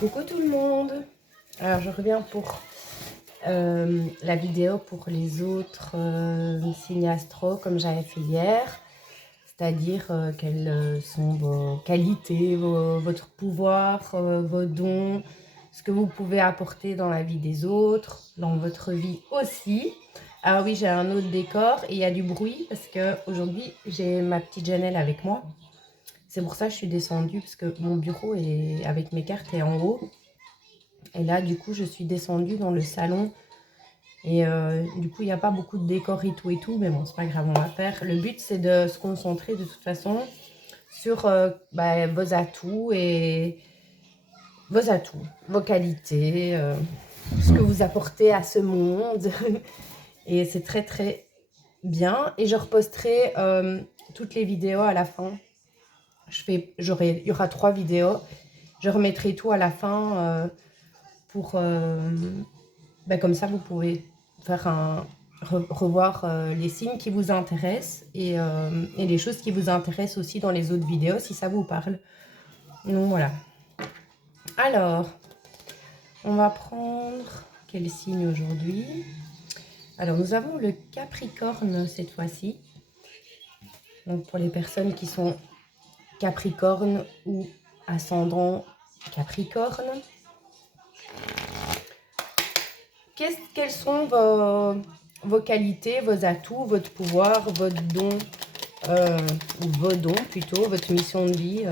Coucou tout le monde. Alors je reviens pour la vidéo pour les autres signes astro comme j'avais fait hier. C'est-à-dire quelles sont vos qualités, votre pouvoir, vos dons, ce que vous pouvez apporter dans la vie des autres, dans votre vie aussi. Alors oui, j'ai un autre décor et il y a du bruit parce qu'aujourd'hui j'ai ma petite Janelle avec moi. C'est pour ça que je suis descendue parce que mon bureau est, avec mes cartes est en haut. Et là, du coup, je suis descendue dans le salon. Et du coup, il n'y a pas beaucoup de décors et tout. Mais bon, c'est pas grave, on va faire. Le but, c'est de se concentrer de toute façon sur vos atouts et vos qualités, ce que vous apportez à ce monde. Et c'est très, très bien. Et je reposterai toutes les vidéos à la fin. Il y aura 3 vidéos. Je remettrai tout à la fin pour... comme ça, vous pouvez faire revoir les signes qui vous intéressent et les choses qui vous intéressent aussi dans les autres vidéos, si ça vous parle. Donc voilà. Alors, on va prendre quel signe aujourd'hui? Alors, nous avons le Capricorne cette fois-ci. Donc, pour les personnes qui sont Capricorne ou ascendant Capricorne. Quelles sont vos qualités, vos atouts, votre pouvoir, votre don, ou vos dons plutôt, votre mission de vie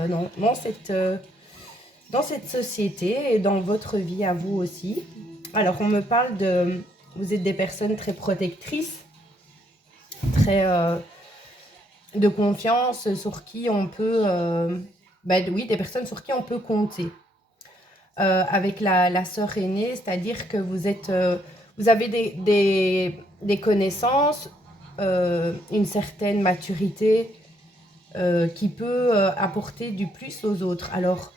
dans cette société et dans votre vie à vous aussi. Alors, on me parle de... Vous êtes des personnes très protectrices, très de confiance, sur qui on peut... oui, des personnes sur qui on peut compter. Avec la sœur aînée, c'est-à-dire que vous avez des connaissances, une certaine maturité qui peut apporter du plus aux autres. Alors,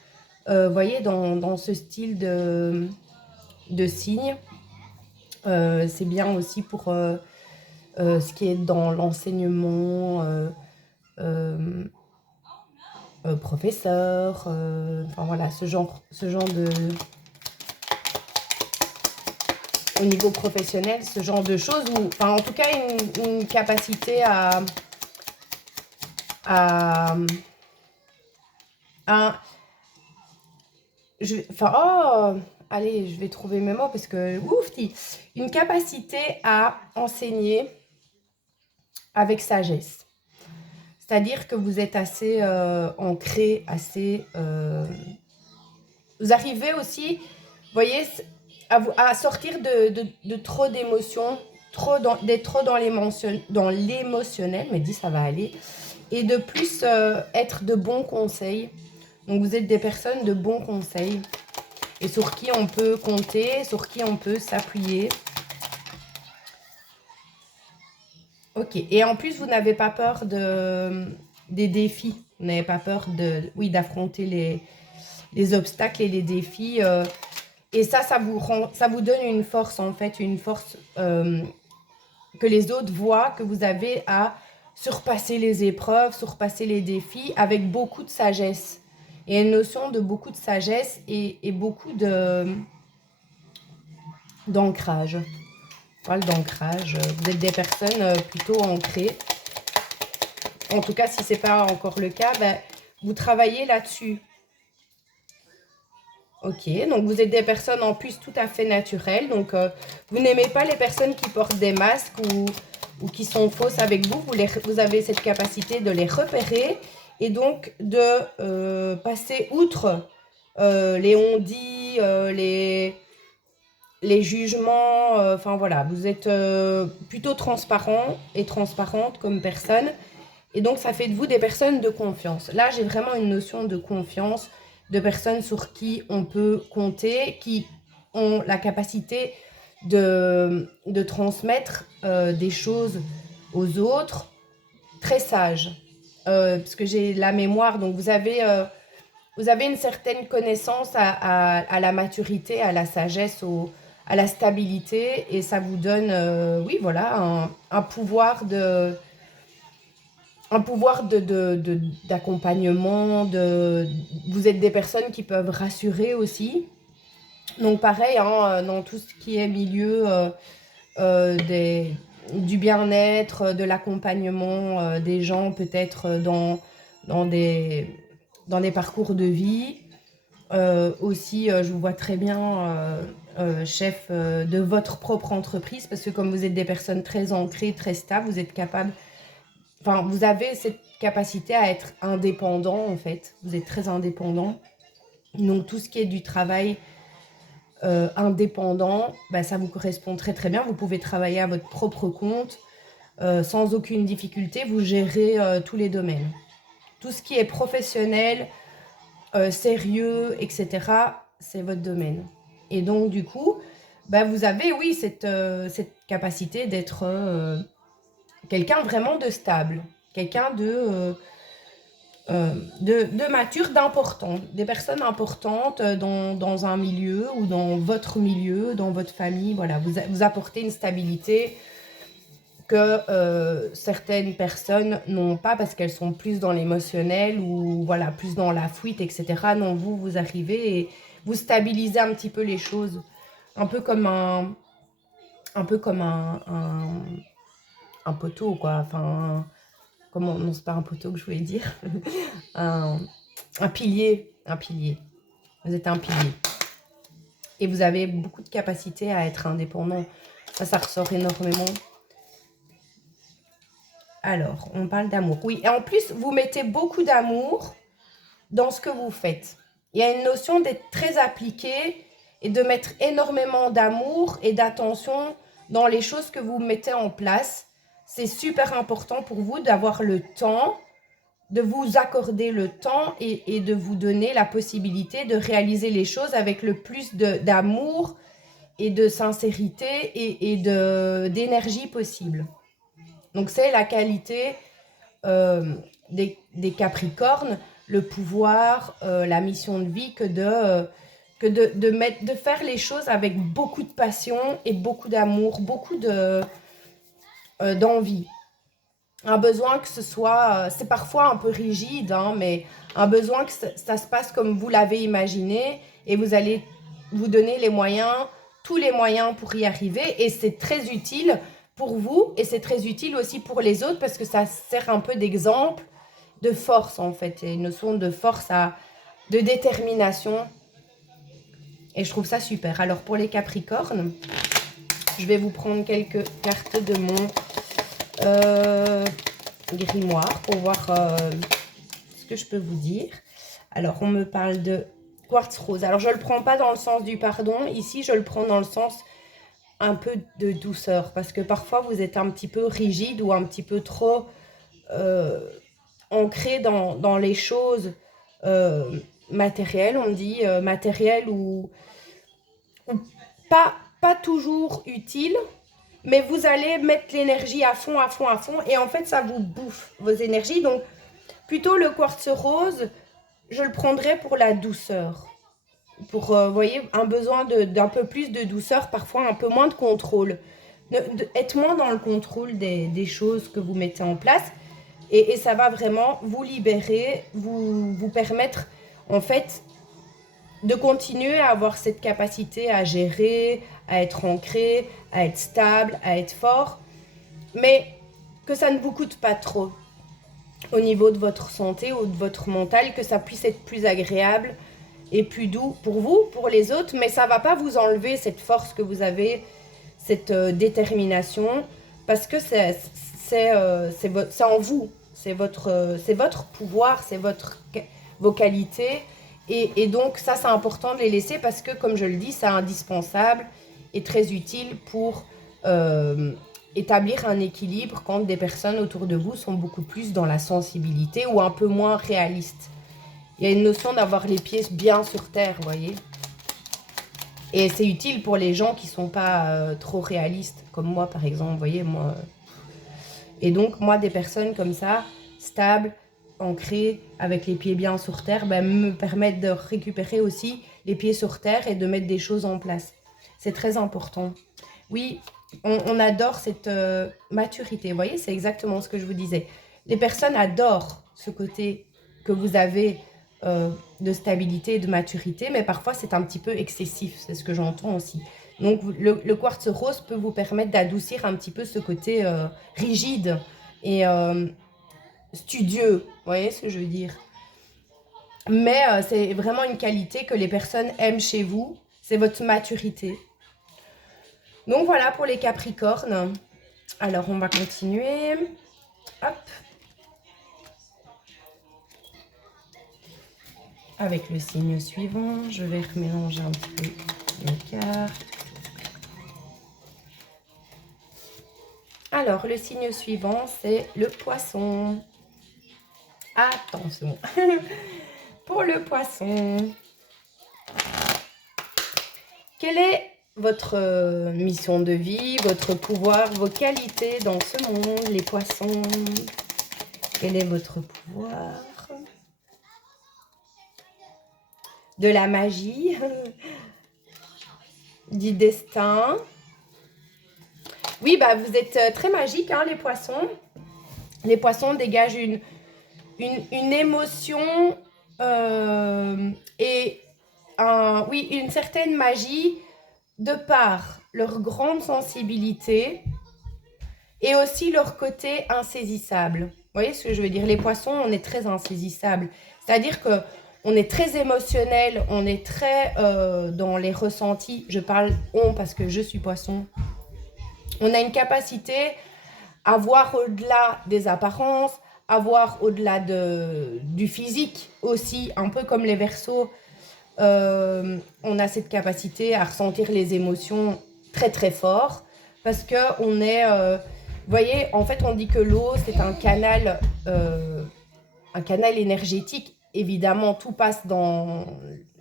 voyez, dans ce style de signe, c'est bien aussi pour ce qui est dans l'enseignement, professeur, enfin voilà, ce genre de... Au niveau professionnel, ce genre de choses, ou enfin en tout cas une capacité allez, je vais trouver mes mots parce que oufti, une capacité à enseigner avec sagesse. C'est-à-dire que vous êtes assez ancré, assez... vous arrivez aussi, vous voyez, à sortir de trop d'émotions, d'être trop dans l'émotionnel, mais dis ça va aller, et de plus être de bons conseils. Donc vous êtes des personnes de bons conseils et sur qui on peut compter, sur qui on peut s'appuyer. Ok, et en plus vous n'avez pas peur des défis, vous n'avez pas peur d'affronter les obstacles et les défis. Et ça vous donne une force en fait, une force que les autres voient, que vous avez à surpasser les épreuves, surpasser les défis avec beaucoup de sagesse. Et une notion de beaucoup de sagesse et beaucoup d'ancrage. Voilà, d'ancrage. Vous êtes des personnes plutôt ancrées. En tout cas, si ce n'est pas encore le cas, vous travaillez là-dessus. Ok, donc vous êtes des personnes en plus tout à fait naturelles. Donc, vous n'aimez pas les personnes qui portent des masques ou qui sont fausses avec vous. Vous avez cette capacité de les repérer et donc de passer outre les on-dit, les jugements. Enfin voilà, vous êtes plutôt transparent et transparente comme personne. Et donc, ça fait de vous des personnes de confiance. Là, j'ai vraiment une notion de confiance, de personnes sur qui on peut compter, qui ont la capacité de transmettre des choses aux autres, très sages. Parce que j'ai la mémoire, donc vous avez une certaine connaissance à la maturité, à la sagesse, à la stabilité, et ça vous donne, un pouvoir d'accompagnement. Vous êtes des personnes qui peuvent rassurer aussi. Donc pareil, hein, dans tout ce qui est milieu du bien-être, de l'accompagnement des gens, peut-être dans des parcours de vie. Aussi, je vous vois très bien chef de votre propre entreprise, parce que comme vous êtes des personnes très ancrées, très stables, vous êtes capable, enfin, vous avez cette capacité à être indépendant, en fait. Vous êtes très indépendant. Donc, tout ce qui est du travail indépendant, bah, ça vous correspond très très bien. Vous pouvez travailler à votre propre compte sans aucune difficulté. Vous gérez tous les domaines. Tout ce qui est professionnel, sérieux, etc., c'est votre domaine. Et donc, du coup, bah, vous avez, oui, cette capacité d'être quelqu'un vraiment de stable, quelqu'un de mature, d'important, des personnes importantes dans un milieu ou dans votre milieu, dans votre famille. Voilà, vous apportez une stabilité que certaines personnes n'ont pas parce qu'elles sont plus dans l'émotionnel ou voilà, plus dans la fuite, etc. Non, vous arrivez et vous stabilisez un petit peu les choses. Un peu comme un poteau, quoi. Enfin, comment, non, c'est pas un poteau que je voulais dire. un, un pilier. Un pilier. Vous êtes un pilier. Et vous avez beaucoup de capacité à être indépendant. Ça ressort énormément. Alors, on parle d'amour. Oui, et en plus, vous mettez beaucoup d'amour dans ce que vous faites. Il y a une notion d'être très appliqué et de mettre énormément d'amour et d'attention dans les choses que vous mettez en place. C'est super important pour vous d'avoir le temps, de vous accorder le temps et de vous donner la possibilité de réaliser les choses avec le plus d'amour et de sincérité et d'énergie possible. Donc c'est la qualité des Capricornes, le pouvoir, la mission de vie de faire les choses avec beaucoup de passion et beaucoup d'amour, beaucoup d'envie. Un besoin que ce soit, c'est parfois un peu rigide, hein, mais un besoin que ça se passe comme vous l'avez imaginé et vous allez vous donner les moyens, tous les moyens pour y arriver et c'est très utile pour vous et c'est très utile aussi pour les autres parce que ça sert un peu d'exemple de force en fait, il y a une notion de force, de détermination et je trouve ça super. Alors pour les Capricornes, je vais vous prendre quelques cartes de mon grimoire pour voir ce que je peux vous dire. Alors on me parle de quartz rose. Alors je ne le prends pas dans le sens du pardon, ici je le prends dans le sens un peu de douceur parce que parfois vous êtes un petit peu rigide ou un petit peu trop ancré dans les choses matérielles, on dit matérielles ou pas toujours utiles, mais vous allez mettre l'énergie à fond, à fond, à fond, et en fait, ça vous bouffe vos énergies. Donc, plutôt le quartz rose, je le prendrais pour la douceur. Pour, vous voyez, un besoin d'un peu plus de douceur, parfois un peu moins de contrôle. Être moins dans le contrôle des choses que vous mettez en place. Et ça va vraiment vous libérer, vous permettre, en fait, de continuer à avoir cette capacité à gérer, à être ancré, à être stable, à être fort, mais que ça ne vous coûte pas trop au niveau de votre santé ou de votre mental, que ça puisse être plus agréable et plus doux pour vous, pour les autres, mais ça ne va pas vous enlever cette force que vous avez, cette détermination, parce que c'est en vous, c'est votre pouvoir, c'est vos qualités, et donc ça c'est important de les laisser parce que comme je le dis, c'est indispensable et très utile pour établir un équilibre quand des personnes autour de vous sont beaucoup plus dans la sensibilité ou un peu moins réalistes. Il y a une notion d'avoir les pieds bien sur terre, vous voyez. Et c'est utile pour les gens qui ne sont pas trop réalistes, comme moi par exemple, vous voyez, moi. Et donc, moi, des personnes comme ça, stables, ancrées, avec les pieds bien sur terre, ben, me permettent de récupérer aussi les pieds sur terre et de mettre des choses en place. C'est très important. Oui, on adore cette maturité. Vous voyez, c'est exactement ce que je vous disais. Les personnes adorent ce côté que vous avez de stabilité et de maturité, mais parfois c'est un petit peu excessif, c'est ce que j'entends aussi. Donc le quartz rose peut vous permettre d'adoucir un petit peu ce côté rigide et studieux, vous voyez ce que je veux dire? Mais c'est vraiment une qualité que les personnes aiment chez vous, c'est votre maturité. Donc voilà pour les Capricornes. Alors on va continuer. Hop. Avec le signe suivant, je vais remélanger un petit peu les cartes. Alors, le signe suivant, c'est le poisson. Attention. Pour le poisson, quelle est votre mission de vie, votre pouvoir, vos qualités dans ce monde, les poissons? Quel est votre pouvoir? De la magie, du destin. Oui, bah vous êtes très magique, hein, les poissons. Les poissons dégagent une émotion et oui, une certaine magie de par leur grande sensibilité et aussi leur côté insaisissable. Vous voyez ce que je veux dire? Les poissons, on est très insaisissable. C'est-à-dire que on est très émotionnel, on est très dans les ressentis. Je parle on parce que je suis poisson. On a une capacité à voir au-delà des apparences, à voir au-delà du physique aussi, un peu comme les Verseaux. On a cette capacité à ressentir les émotions très très fort parce que on est, vous voyez, en fait on dit que l'eau c'est un canal énergétique. Évidemment tout passe dans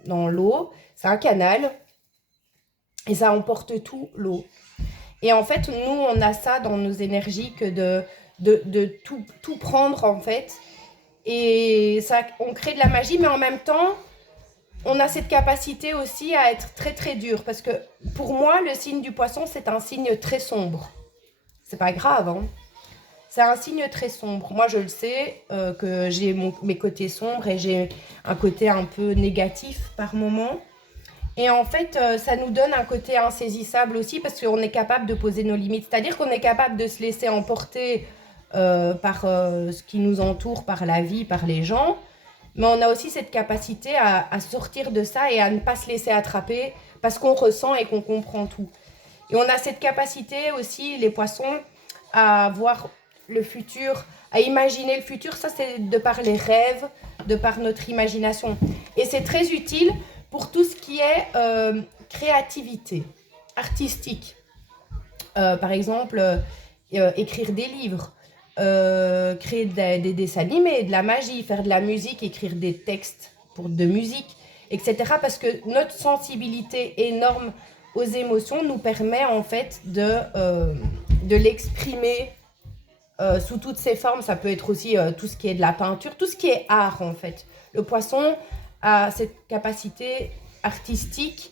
l'eau, c'est un canal et ça emporte tout l'eau. Et en fait, nous, on a ça dans nos énergies que de tout prendre, en fait. Et ça, on crée de la magie, mais en même temps, on a cette capacité aussi à être très, très dur. Parce que pour moi, le signe du poisson, c'est un signe très sombre. C'est pas grave, hein. C'est un signe très sombre. Moi, je le sais, que j'ai mes côtés sombres et j'ai un côté un peu négatif par moment. Et en fait, ça nous donne un côté insaisissable aussi parce qu'on est capable de poser nos limites. C'est-à-dire qu'on est capable de se laisser emporter par ce qui nous entoure, par la vie, par les gens. Mais on a aussi cette capacité à sortir de ça et à ne pas se laisser attraper parce qu'on ressent et qu'on comprend tout. Et on a cette capacité aussi, les poissons, à voir le futur, à imaginer le futur. Ça, c'est de par les rêves, de par notre imagination. Et c'est très utile pour tout ce qui est créativité artistique. Par exemple, écrire des livres, créer des dessins animés, de la magie, faire de la musique, écrire des textes de musique, etc. Parce que notre sensibilité énorme aux émotions nous permet en fait de l'exprimer sous toutes ses formes. Ça peut être aussi tout ce qui est de la peinture, tout ce qui est art en fait. Le poisson a cette capacité artistique,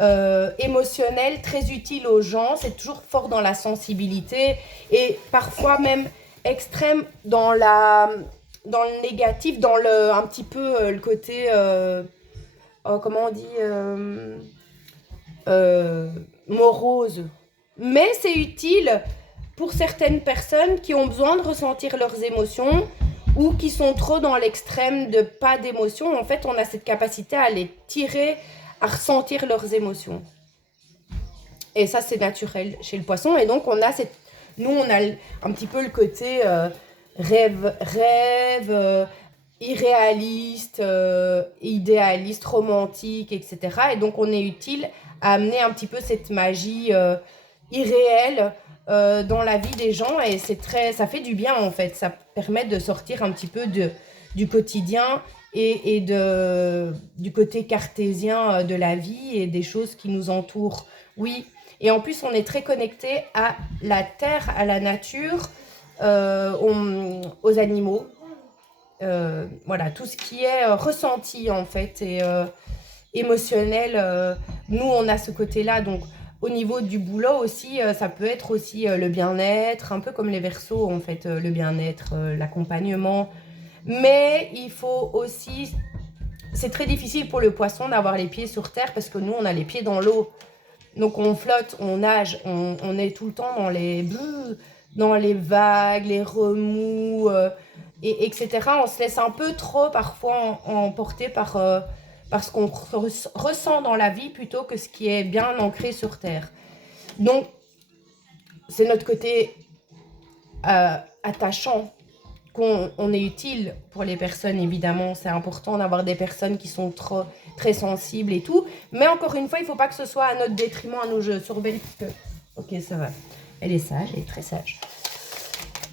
émotionnelle, très utile aux gens. C'est toujours fort dans la sensibilité et parfois même extrême dans le négatif, dans un petit peu le côté, comment on dit, morose. Mais c'est utile pour certaines personnes qui ont besoin de ressentir leurs émotions ou qui sont trop dans l'extrême de pas d'émotions. En fait, on a cette capacité à les tirer, à ressentir leurs émotions. Et ça, c'est naturel chez le poisson. Et donc, nous, on a un petit peu le côté rêve, irréaliste, idéaliste, romantique, etc. Et donc, on est utile à amener un petit peu cette magie irréelle dans la vie des gens. Et ça fait du bien, en fait. Ça permet de sortir un petit peu du quotidien et du côté cartésien de la vie et des choses qui nous entourent. Oui. Et en plus, on est très connecté à la terre, à la nature, aux animaux. Voilà, tout ce qui est ressenti en fait et émotionnel. Nous, on a ce côté-là. Donc, au niveau du boulot aussi, ça peut être aussi le bien-être, un peu comme les Verseaux en fait, le bien-être, l'accompagnement. Mais il faut aussi c'est très difficile pour le poisson d'avoir les pieds sur terre parce que nous, on a les pieds dans l'eau. Donc, on flotte, on nage, on est tout le temps dans les vagues, les remous, etc. On se laisse un peu trop parfois emporter par ce qu'on ressent dans la vie plutôt que ce qui est bien ancré sur terre. Donc, c'est notre côté attachant qu'on est utile pour les personnes, évidemment. C'est important d'avoir des personnes qui sont très sensibles et tout. Mais encore une fois, il ne faut pas que ce soit à notre détriment, à nous. Je surveille parce que... Ok, ça va. Elle est sage, elle est très sage.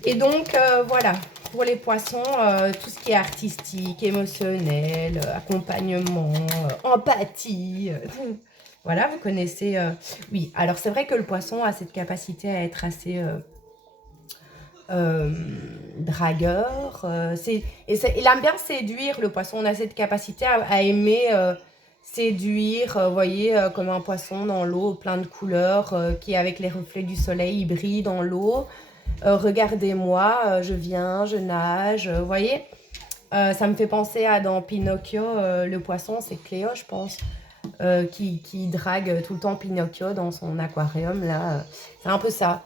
Et donc, voilà. Pour les poissons, tout ce qui est artistique, émotionnel, accompagnement, empathie... voilà, vous connaissez... oui, alors c'est vrai que le poisson a cette capacité à être assez... dragueur. Il aime bien séduire, le poisson. On a cette capacité à aimer séduire, vous voyez, comme un poisson dans l'eau, plein de couleurs, qui avec les reflets du soleil, il brille dans l'eau. Regardez-moi, je viens, je nage, vous voyez. Ça me fait penser à dans Pinocchio, le poisson, c'est Cléo, je pense, qui drague tout le temps Pinocchio dans son aquarium, là. C'est un peu ça.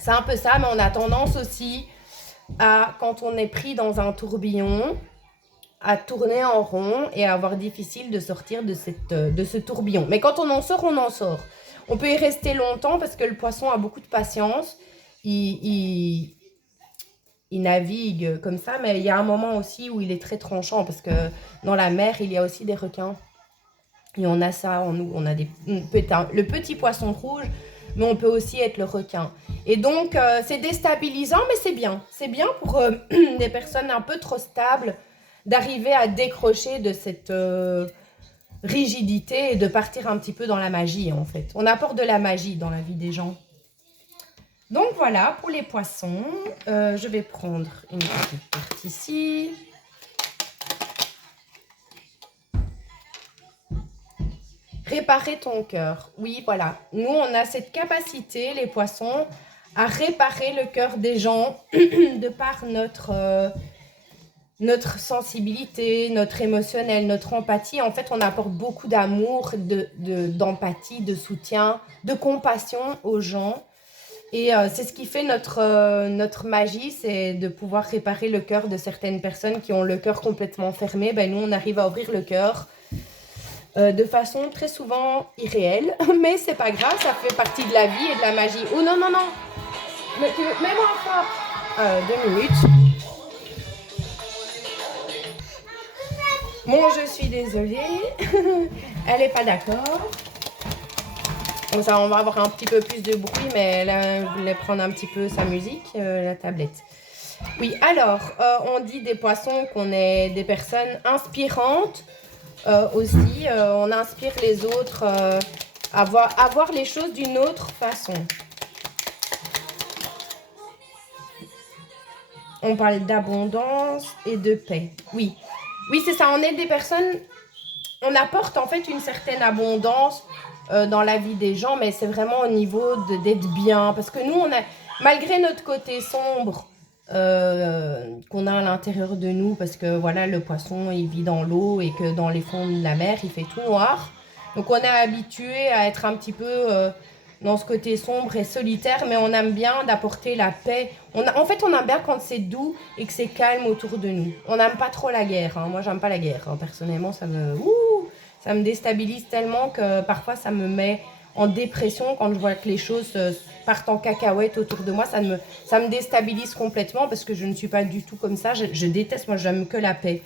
C'est un peu ça, mais on a tendance aussi à, quand on est pris dans un tourbillon, à tourner en rond et à avoir difficile de sortir de ce tourbillon. Mais quand on en sort, on en sort. On peut y rester longtemps parce que le poisson a beaucoup de patience. Il navigue comme ça, mais il y a un moment aussi où il est très tranchant parce que dans la mer, il y a aussi des requins. Et on a ça en nous. On a le petit poisson rouge, mais on peut aussi être le requin. Et donc, c'est déstabilisant, mais c'est bien. C'est bien pour des personnes un peu trop stables d'arriver à décrocher de cette rigidité et de partir un petit peu dans la magie, en fait. On apporte de la magie dans la vie des gens. Donc, voilà, pour les poissons, je vais prendre une petite carte ici. Réparer ton cœur. Oui, voilà. Nous, on a cette capacité, les poissons, à réparer le cœur des gens de par notre sensibilité, notre émotionnel, notre empathie. En fait, on apporte beaucoup d'amour, d'empathie, de soutien, de compassion aux gens. Et c'est ce qui fait notre magie, c'est de pouvoir réparer le cœur de certaines personnes qui ont le cœur complètement fermé. Ben, nous, on arrive à ouvrir le cœur de façon très souvent irréelle, mais c'est pas grave, ça fait partie de la vie et de la magie. Oh non, non, non, mets-moi encore 2 minutes. Bon, je suis désolée, elle est pas d'accord. Comme ça, on va avoir un petit peu plus de bruit, mais là, elle voulait prendre un petit peu sa musique, la tablette. Oui, alors, on dit des poissons qu'on est des personnes inspirantes. Aussi, on inspire les autres à voir les choses d'une autre façon. On parle d'abondance et de paix. Oui, oui, c'est ça. On est des personnes, on apporte en fait une certaine abondance dans la vie des gens, mais c'est vraiment au niveau d'être bien. Parce que nous, on a, malgré notre côté sombre, qu'on a à l'intérieur de nous, parce que voilà, le poisson il vit dans l'eau et que dans les fonds de la mer il fait tout noir, donc on est habitué à être un petit peu dans ce côté sombre et solitaire, mais on aime bien d'apporter la paix. En fait, on aime bien quand c'est doux et que c'est calme autour de nous. On n'aime pas trop la guerre, hein. Moi j'aime pas la guerre, hein. Personnellement ça me déstabilise tellement que parfois ça me met en dépression quand je vois que les choses partent en cacahuète autour de moi. Ça me déstabilise complètement parce que je ne suis pas du tout comme ça. Je déteste, moi j'aime que la paix.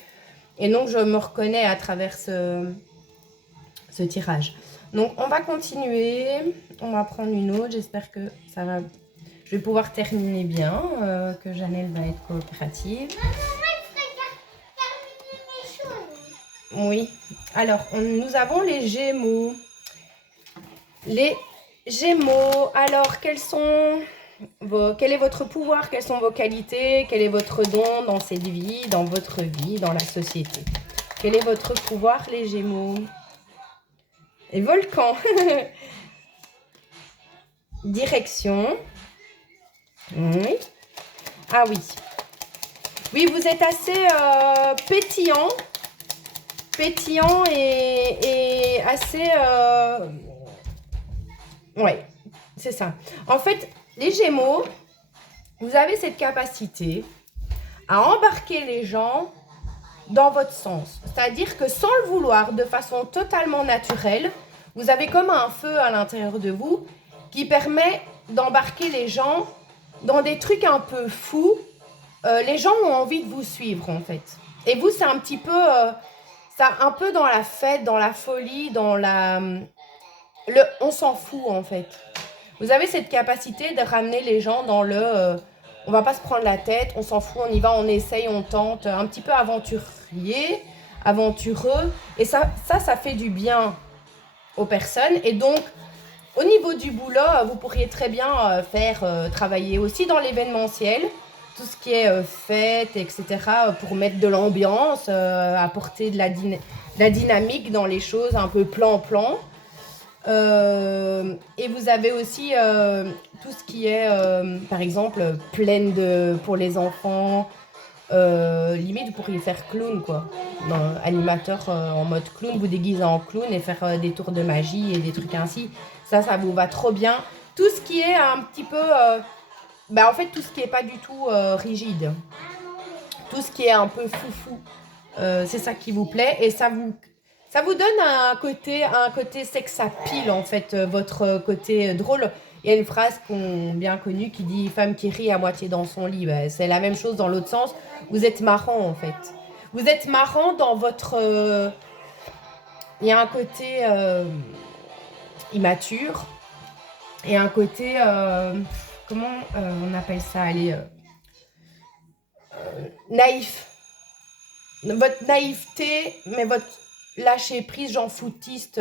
Et donc je me reconnais à travers ce tirage. Donc on va continuer. On va prendre une autre. J'espère que ça va... Je vais pouvoir terminer bien, que Janelle va être coopérative. Oui. Alors, nous avons les Gémeaux. Les Gémeaux. Alors, quel est votre pouvoir? Quelles sont vos qualités? Quel est votre don dans cette vie, dans votre vie, dans la société? Quel est votre pouvoir, les Gémeaux? Et Volcan. Direction. Oui. Ah oui. Oui, vous êtes assez pétillant. pétillant et assez... Ouais, c'est ça. En fait, les Gémeaux, vous avez cette capacité à embarquer les gens dans votre sens. C'est-à-dire que sans le vouloir, de façon totalement naturelle, vous avez comme un feu à l'intérieur de vous qui permet d'embarquer les gens dans des trucs un peu fous. Les gens ont envie de vous suivre en fait. Et vous, c'est un petit peu, ça, un peu dans la fête, dans la folie, dans on s'en fout en fait. Vous avez cette capacité de ramener les gens dans on va pas se prendre la tête, on s'en fout, on y va, on essaye, on tente, un petit peu aventurier, aventureux. Et ça fait du bien aux personnes. Et donc, au niveau du boulot, vous pourriez très bien travailler aussi dans l'événementiel, tout ce qui est fête, etc., pour mettre de l'ambiance, apporter de la dynamique dans les choses, un peu plan-plan. Et vous avez aussi tout ce qui est, par exemple, pour les enfants. Limite, vous pourriez faire clown, quoi. Animateur en mode clown, vous déguiser en clown et faire des tours de magie et des trucs ainsi. Ça vous va trop bien. Tout ce qui est un petit peu... en fait, tout ce qui est pas du tout rigide. Tout ce qui est un peu foufou. C'est ça qui vous plaît et ça vous donne un côté sex appeal, en fait, votre côté drôle. Il y a une phrase bien connue qui dit « Femme qui rit à moitié dans son lit ». C'est la même chose dans l'autre sens. Vous êtes marrant, en fait. Vous êtes marrant dans votre... il y a un côté immature et un côté... comment on appelle ça? Allez, naïf. Votre naïveté, mais votre lâcher prise, genre foutiste.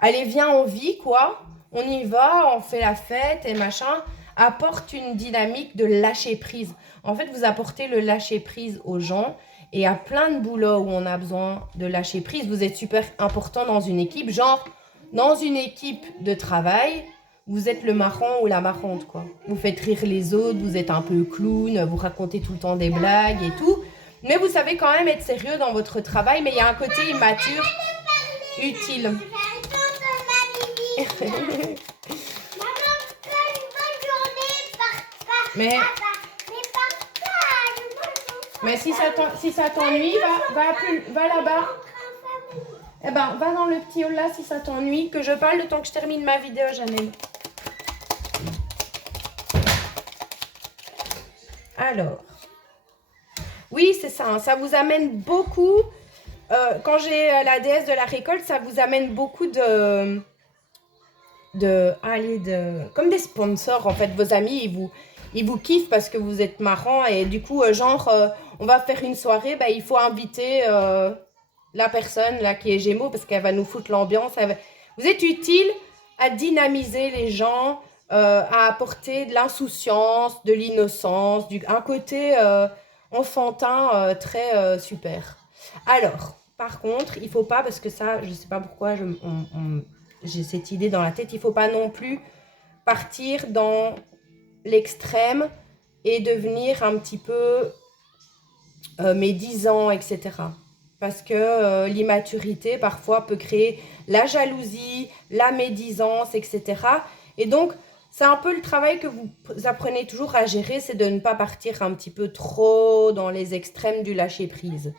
Allez, viens, on vit, quoi. On y va, on fait la fête et machin. Apporte une dynamique de lâcher prise. En fait, vous apportez le lâcher prise aux gens. Et à plein de boulots où on a besoin de lâcher prise, vous êtes super important dans une équipe. Genre, dans une équipe de travail, vous êtes le marrant ou la marrante, quoi. Vous faites rire les autres, vous êtes un peu clown, vous racontez tout le temps des blagues et tout. Mais vous savez quand même être sérieux dans votre travail, mais il y a un côté immature, utile. Mais si ça t'ennuie, va là-bas. Eh ben, va dans le petit hall là si ça t'ennuie. Que je parle le temps que je termine ma vidéo, Janelle. Alors. Oui, c'est ça. Ça vous amène beaucoup. Quand j'ai la déesse de la récolte, ça vous amène beaucoup comme des sponsors. En fait, vos amis, ils vous kiffent parce que vous êtes marrant. Et du coup, on va faire une soirée. Il faut inviter la personne là qui est Gémeaux parce qu'elle va nous foutre l'ambiance. Vous êtes utile à dynamiser les gens, à apporter de l'insouciance, de l'innocence, un côté... enfantin très super. Alors, par contre, il faut pas, parce que ça, je sais pas pourquoi j'ai cette idée dans la tête, il faut pas non plus partir dans l'extrême et devenir un petit peu médisant, etc. Parce que l'immaturité, parfois, peut créer la jalousie, la médisance, etc. Et donc, c'est un peu le travail que vous apprenez toujours à gérer, c'est de ne pas partir un petit peu trop dans les extrêmes du lâcher-prise.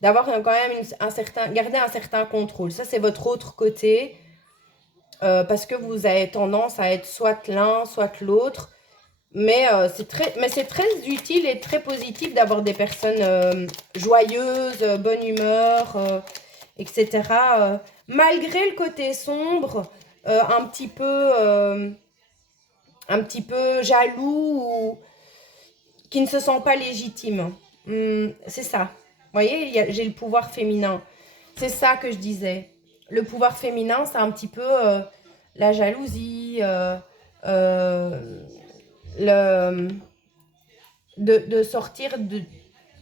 D'avoir quand même garder un certain contrôle. Ça, c'est votre autre côté, parce que vous avez tendance à être soit l'un, soit l'autre. Mais c'est très utile et très positif d'avoir des personnes joyeuses, bonne humeur, etc. Malgré le côté sombre, un petit peu jaloux ou qui ne se sent pas légitime. C'est ça. Vous voyez, j'ai le pouvoir féminin. C'est ça que je disais. Le pouvoir féminin, c'est un petit peu la jalousie, de sortir, de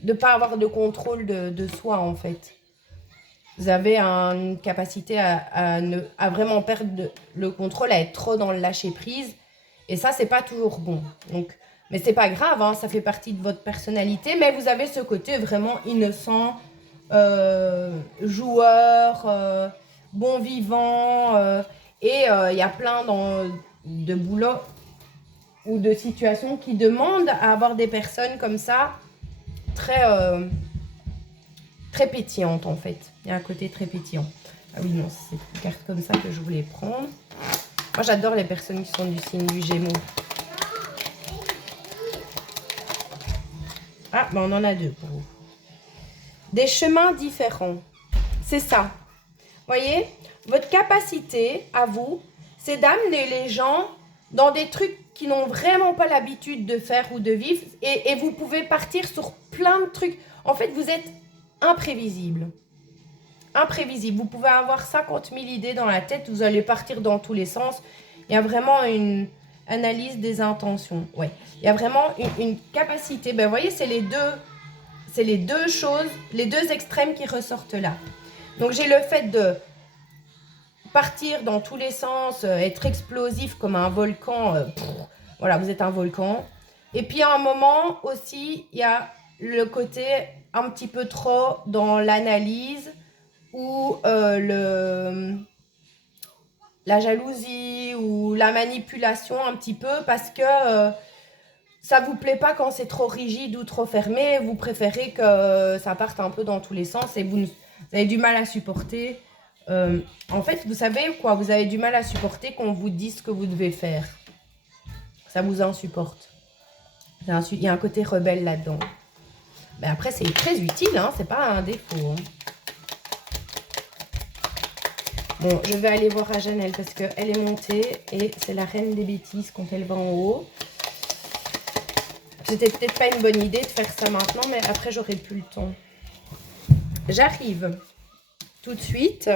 ne pas avoir de contrôle de soi, en fait. Vous avez une capacité à vraiment perdre le contrôle, à être trop dans le lâcher-prise. Et ça, c'est pas toujours bon. Donc, mais c'est pas grave, hein, ça fait partie de votre personnalité. Mais vous avez ce côté vraiment innocent, joueur, bon vivant. Et il y a plein de boulots ou de situations qui demandent à avoir des personnes comme ça, très, très pétillantes en fait. Il y a un côté très pétillant. Ah oui, non, c'est une carte comme ça que je voulais prendre. Moi, j'adore les personnes qui sont du signe du Gémeaux. Ah, ben on en a deux pour vous. Des chemins différents. C'est ça. Voyez, votre capacité à vous, c'est d'amener les gens dans des trucs qui n'ont vraiment pas l'habitude de faire ou de vivre. Et vous pouvez partir sur plein de trucs. En fait, vous êtes imprévisible. Imprévisible. Vous pouvez avoir 50 000 idées dans la tête. Vous allez partir dans tous les sens. Il y a vraiment une analyse des intentions. Ouais. Il y a vraiment une capacité. Ben, vous voyez, c'est les deux choses, les deux extrêmes qui ressortent là. Donc, j'ai le fait de partir dans tous les sens, être explosif comme un volcan. Voilà, vous êtes un volcan. Et puis, à un moment aussi, il y a le côté un petit peu trop dans l'analyse ou la jalousie ou la manipulation un petit peu parce que ça vous plaît pas quand c'est trop rigide ou trop fermé. Vous préférez que ça parte un peu dans tous les sens et vous avez du mal à supporter. En fait, vous savez quoi? Vous avez du mal à supporter qu'on vous dise ce que vous devez faire. Ça vous insupporte. Il y a un côté rebelle là-dedans. Mais après, c'est très utile, hein, c'est pas un défaut. Hein. Bon, je vais aller voir à Janelle parce qu'elle est montée et c'est la reine des bêtises quand elle va en haut. C'était peut-être pas une bonne idée de faire ça maintenant, mais après, j'aurai plus le temps. J'arrive tout de suite.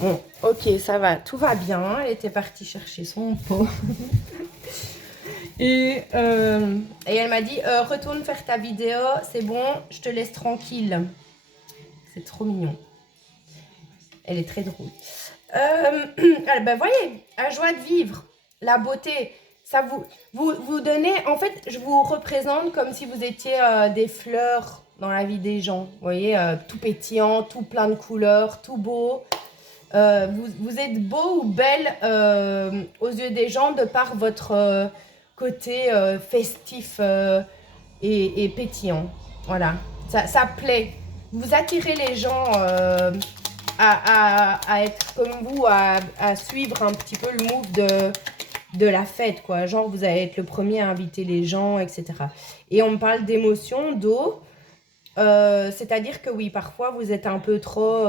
Bon, ok, ça va, tout va bien. Elle était partie chercher son pot. Et elle m'a dit, retourne faire ta vidéo, c'est bon, je te laisse tranquille. C'est trop mignon. Elle est très drôle. Ben voyez, la joie de vivre, la beauté, ça vous donnez, en fait, je vous représente comme si vous étiez des fleurs dans la vie des gens. Vous voyez, tout pétillant, tout plein de couleurs, tout beau. Vous êtes beau ou belle aux yeux des gens de par votre côté festif et pétillant. Voilà, ça plaît. Vous attirez les gens à être comme vous, à suivre un petit peu le move de la fête, quoi. Genre, vous allez être le premier à inviter les gens, etc. Et on me parle d'émotions, d'eau. C'est-à-dire que oui, parfois, vous êtes un peu trop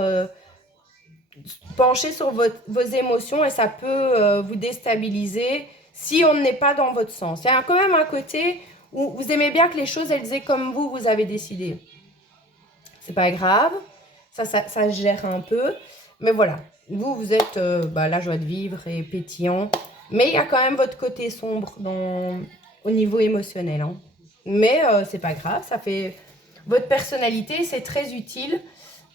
penché sur vos émotions et ça peut vous déstabiliser si on n'est pas dans votre sens. Il y a quand même un côté où vous aimez bien que les choses, elles aient comme vous avez décidé. C'est pas grave. Ça se gère un peu. Mais voilà, vous êtes la joie de vivre et pétillant. Mais il y a quand même votre côté sombre au niveau émotionnel. Hein. Mais c'est pas grave, ça fait... Votre personnalité, c'est très utile.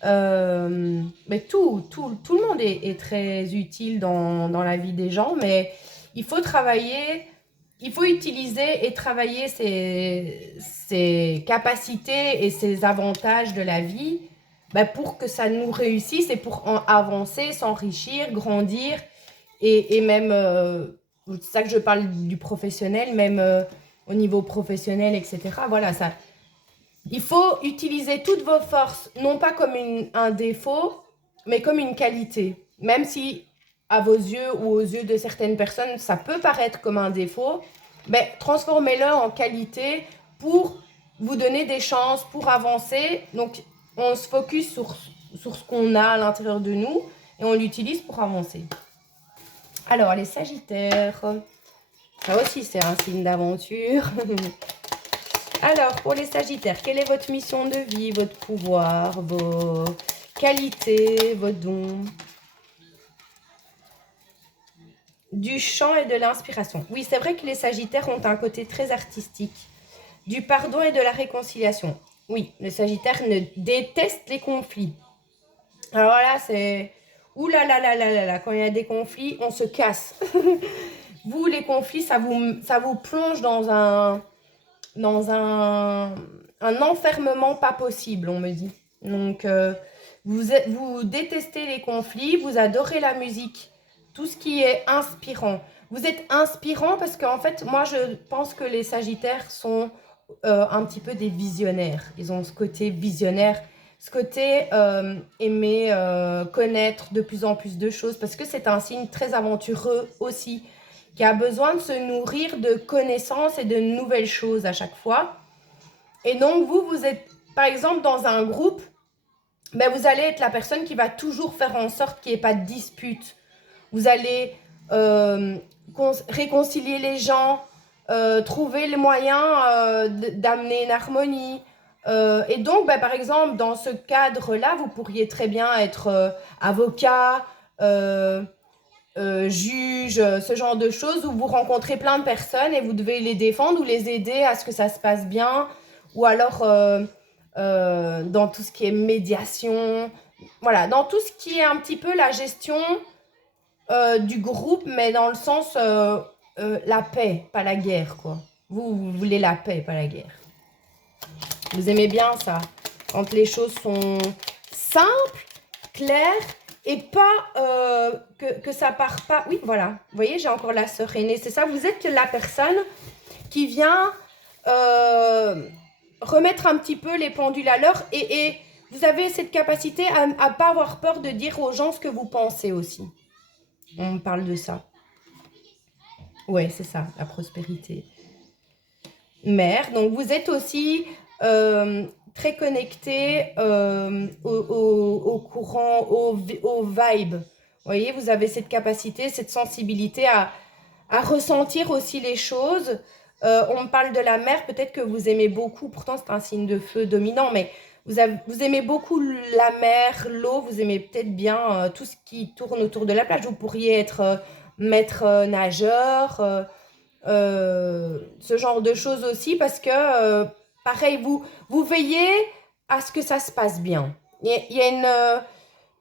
Mais tout le monde est très utile dans la vie des gens. Mais il faut travailler... Il faut utiliser et travailler ses capacités et ses avantages de la vie pour que ça nous réussisse et pour avancer, s'enrichir, grandir et même, c'est ça que je parle du professionnel, même au niveau professionnel, etc. Voilà, ça. Il faut utiliser toutes vos forces, non pas comme un défaut, mais comme une qualité. Même si, à vos yeux ou aux yeux de certaines personnes, ça peut paraître comme un défaut, transformez-le en qualité pour vous donner des chances, pour avancer. Donc, on se focus sur ce qu'on a à l'intérieur de nous et on l'utilise pour avancer. Alors, les Sagittaires, ça aussi, c'est un signe d'aventure. Alors, pour les Sagittaires, quelle est votre mission de vie, votre pouvoir, vos qualités, vos dons? Du chant et de l'inspiration. Oui, c'est vrai que les Sagittaires ont un côté très artistique. Du pardon et de la réconciliation. Oui, les Sagittaires détestent les conflits. Alors là, c'est... Ouh là là là là là là, quand il y a des conflits, on se casse. Vous, les conflits, ça vous plonge dans un un enfermement pas possible, on me dit. Donc, vous détestez les conflits, vous adorez la musique, tout ce qui est inspirant. Vous êtes inspirant parce qu'en fait, moi, je pense que les Sagittaires sont un petit peu des visionnaires. Ils ont ce côté visionnaire, ce côté aimer connaître de plus en plus de choses parce que c'est un signe très aventureux aussi, qui a besoin de se nourrir de connaissances et de nouvelles choses à chaque fois. Et donc, vous êtes, par exemple, dans un groupe, ben, vous allez être la personne qui va toujours faire en sorte qu'il n'y ait pas de dispute. Vous allez réconcilier les gens, trouver les moyens d'amener une harmonie. Et donc, ben, par exemple, dans ce cadre-là, vous pourriez très bien être avocat, juge, ce genre de choses où vous rencontrez plein de personnes et vous devez les défendre ou les aider à ce que ça se passe bien. Ou alors dans tout ce qui est médiation. Voilà, dans tout ce qui est un petit peu la gestion du groupe, mais dans le sens la paix, pas la guerre, quoi. Vous voulez la paix, pas la guerre. Vous aimez bien ça, quand les choses sont simples, claires, et pas que ça part pas. Oui, voilà. Vous voyez, j'ai encore la sœur aînée. C'est ça, vous êtes la personne qui vient remettre un petit peu les pendules à l'heure et vous avez cette capacité à ne pas avoir peur de dire aux gens ce que vous pensez aussi. On parle de ça. Ouais, c'est ça, la prospérité. Mère, donc vous êtes aussi très connecté au courant, au vibe. Vous voyez, vous avez cette capacité, cette sensibilité à ressentir aussi les choses. On me parle de la mer, peut-être que vous aimez beaucoup, pourtant c'est un signe de feu dominant, mais vous aimez beaucoup la mer, l'eau, vous aimez peut-être bien tout ce qui tourne autour de la plage. Vous pourriez être maître nageur, ce genre de choses aussi, parce que, pareil, vous veillez à ce que ça se passe bien. Il y a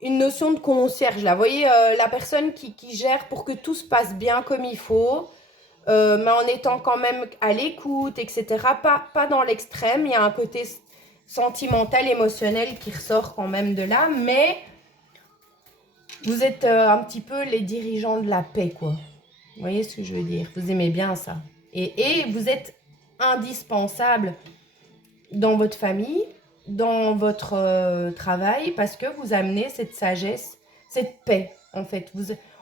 une notion de concierge, là. Vous voyez, la personne qui gère pour que tout se passe bien comme il faut, mais en étant quand même à l'écoute, etc. Pas dans l'extrême, il y a un côté sentimental, émotionnel qui ressort quand même de là, mais vous êtes un petit peu les dirigeants de la paix, quoi. Vous voyez ce que je veux dire? Vous aimez bien ça. Et vous êtes indispensable dans votre famille, dans votre travail, parce que vous amenez cette sagesse, cette paix, en fait.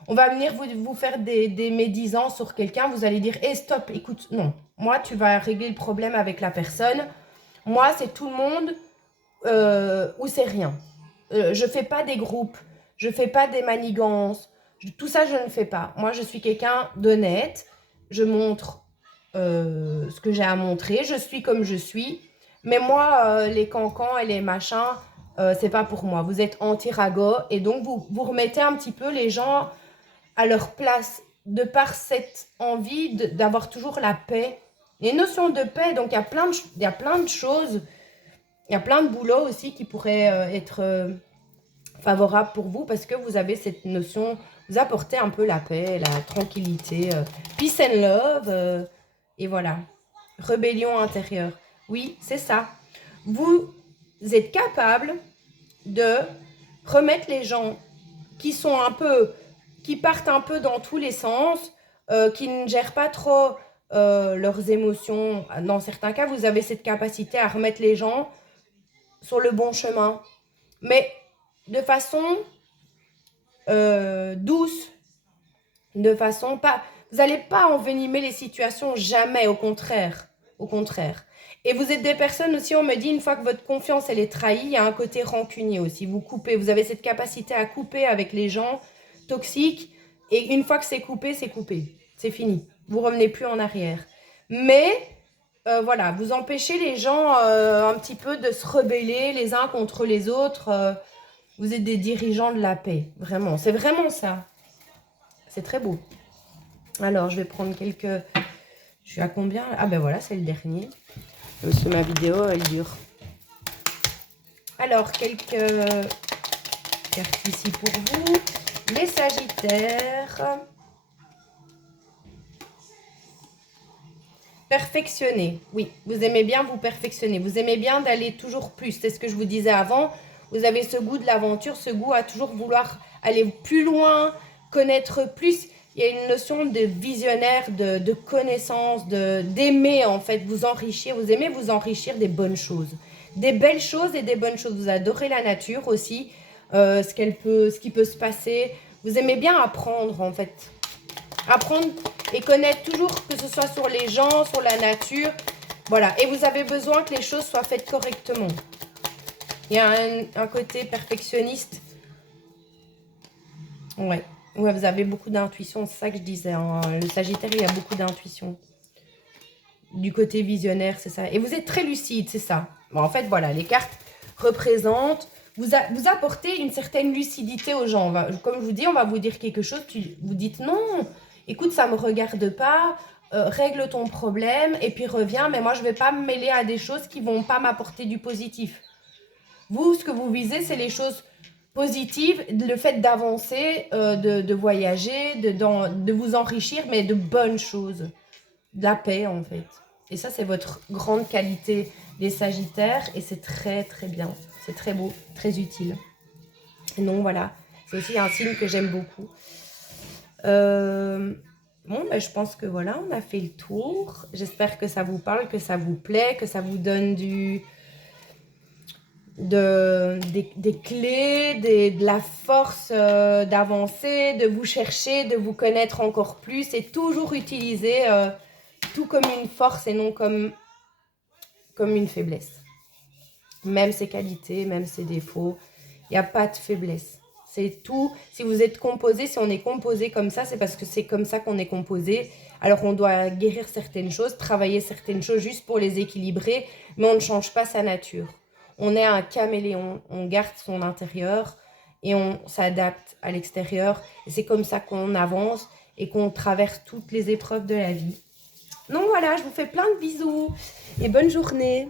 On va venir vous faire des médisances sur quelqu'un, vous allez dire, hé, stop, écoute, non. Moi, tu vas régler le problème avec la personne. Moi, c'est tout le monde ou c'est rien. Je fais pas des groupes, je fais pas des manigances, tout ça, je ne fais pas. Moi, je suis quelqu'un d'honnête, je montre ce que j'ai à montrer, je suis comme je suis. Mais moi, les cancans et les machins, c'est pas pour moi. Vous êtes anti-ragot et donc vous remettez un petit peu les gens à leur place de par cette envie d'avoir toujours la paix. Il y a une notion de paix, donc il y a plein de choses, il y a plein de boulots aussi qui pourraient être favorables pour vous parce que vous avez cette notion, vous apportez un peu la paix, la tranquillité, peace and love, et voilà. Rébellion intérieure. Oui, c'est ça. Vous êtes capable de remettre les gens qui sont un peu, qui partent un peu dans tous les sens, qui ne gèrent pas trop leurs émotions. Dans certains cas, vous avez cette capacité à remettre les gens sur le bon chemin, mais de façon douce, de façon pas... Vous n'allez pas envenimer les situations, jamais, au contraire. Au contraire. Et vous êtes des personnes aussi, on me dit, une fois que votre confiance, elle est trahie, il y a un côté rancunier aussi. Vous coupez, vous avez cette capacité à couper avec les gens toxiques. Et une fois que c'est coupé, c'est coupé. C'est fini. Vous revenez plus en arrière. Mais, voilà, vous empêchez les gens un petit peu de se rebeller les uns contre les autres. Vous êtes des dirigeants de la paix. Vraiment, c'est vraiment ça. C'est très beau. Alors, je vais prendre quelques... Je suis à combien? Ah ben voilà, c'est le dernier. Parce que ma vidéo, elle dure. Alors, quelques cartes ici pour vous. Les Sagittaires. Perfectionner, oui. Vous aimez bien vous perfectionner. Vous aimez bien d'aller toujours plus. C'est ce que je vous disais avant. Vous avez ce goût de l'aventure, ce goût à toujours vouloir aller plus loin, connaître plus. Il y a une notion de visionnaire, de connaissance, d'aimer en fait, vous enrichir. Vous aimez vous enrichir des bonnes choses. Des belles choses et des bonnes choses. Vous adorez la nature aussi, ce qui peut se passer. Vous aimez bien apprendre en fait. Apprendre et connaître toujours, que ce soit sur les gens, sur la nature. Voilà. Et vous avez besoin que les choses soient faites correctement. Il y a un côté perfectionniste. Ouais. Ouais, vous avez beaucoup d'intuition. C'est ça que je disais. Hein. Le Sagittaire, il y a beaucoup d'intuition. Du côté visionnaire, c'est ça. Et vous êtes très lucide, c'est ça. Bon, en fait, voilà. Les cartes représentent... Vous apportez une certaine lucidité aux gens. Comme je vous dis, on va vous dire quelque chose. Vous dites non... Écoute, ça ne me regarde pas, règle ton problème et puis reviens. Mais moi, je ne vais pas me mêler à des choses qui ne vont pas m'apporter du positif. Vous, ce que vous visez, c'est les choses positives, le fait d'avancer, de voyager, de vous enrichir, mais de bonnes choses. De la paix, en fait. Et ça, c'est votre grande qualité des Sagittaires et c'est très, très bien. C'est très beau, très utile. Et donc, voilà. C'est aussi un signe que j'aime beaucoup. Bon, ben, je pense que voilà, on a fait le tour. J'espère que ça vous parle, que ça vous plaît, que ça vous donne des clés, de la force d'avancer, de vous chercher, de vous connaître encore plus et toujours utiliser tout comme une force et non comme une faiblesse. Même ses qualités, même ses défauts, il n'y a pas de faiblesse. C'est tout. Si vous êtes composé, si on est composé comme ça, c'est parce que c'est comme ça qu'on est composé. Alors on doit guérir certaines choses, travailler certaines choses juste pour les équilibrer, mais on ne change pas sa nature. On est un caméléon, on garde son intérieur et on s'adapte à l'extérieur. Et c'est comme ça qu'on avance et qu'on traverse toutes les épreuves de la vie. Donc voilà, je vous fais plein de bisous et bonne journée.